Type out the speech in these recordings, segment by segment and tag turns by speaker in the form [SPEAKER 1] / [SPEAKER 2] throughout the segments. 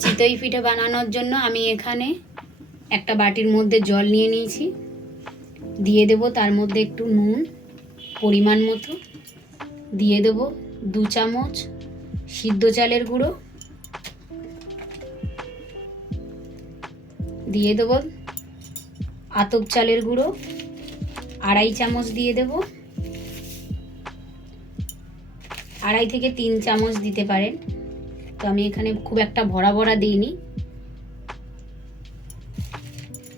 [SPEAKER 1] চিতই পিঠে বানানোর জন্য আমি এখানে একটা বাটির মধ্যে জল নিয়ে নিয়েছি। দিয়ে দেব তার মধ্যে একটু নুন, পরিমাণ মতো। দিয়ে দেব দু চামচ সিদ্ধ চালের গুঁড়ো। দিয়ে দেব আতপ চালের গুঁড়ো। আড়াই চামচ দিয়ে দেব। আড়াই থেকে তিন চামচ দিতে পারেন। তো আমি এখানে খুব একটা ভরা ভরা দিইনি।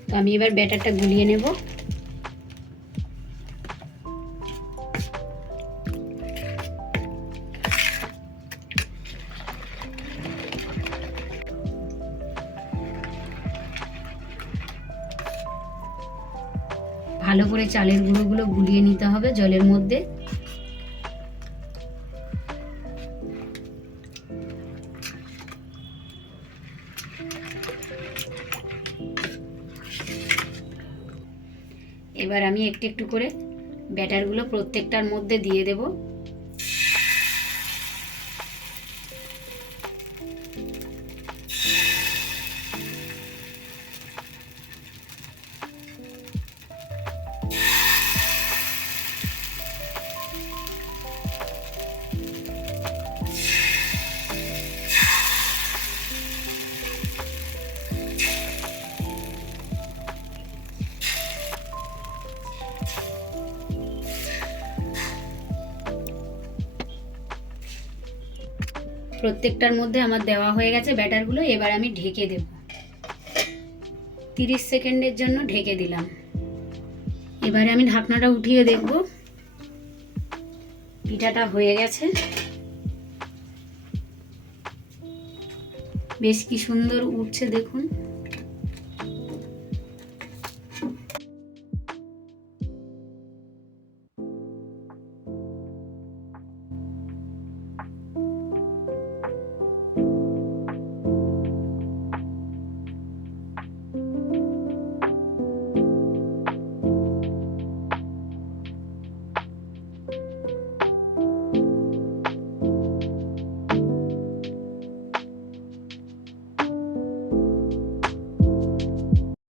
[SPEAKER 1] তো আমি এবার ব্যাটারটা গুলিয়ে নেব। ভালো করে চালের গুঁড়োগুলো গুলিয়ে নিতে হবে জলের মধ্যে। এবার আমি একটু একটু করে ব্যাটারগুলো প্রত্যেকটার মধ্যে দিয়ে দেব। প্রত্যেকটার মধ্যে আমার দেওয়া হয়ে গেছে ব্যাটারগুলো, এবার আমি ঢেকে দেব। তিরিশ সেকেন্ডের জন্য ঢেকে দিলাম। এবারে আমি ঢাকনাটা উঠিয়ে দেখব। পিঠাটা হয়ে গেছে। বেশ কি সুন্দর উঠছে, দেখুন।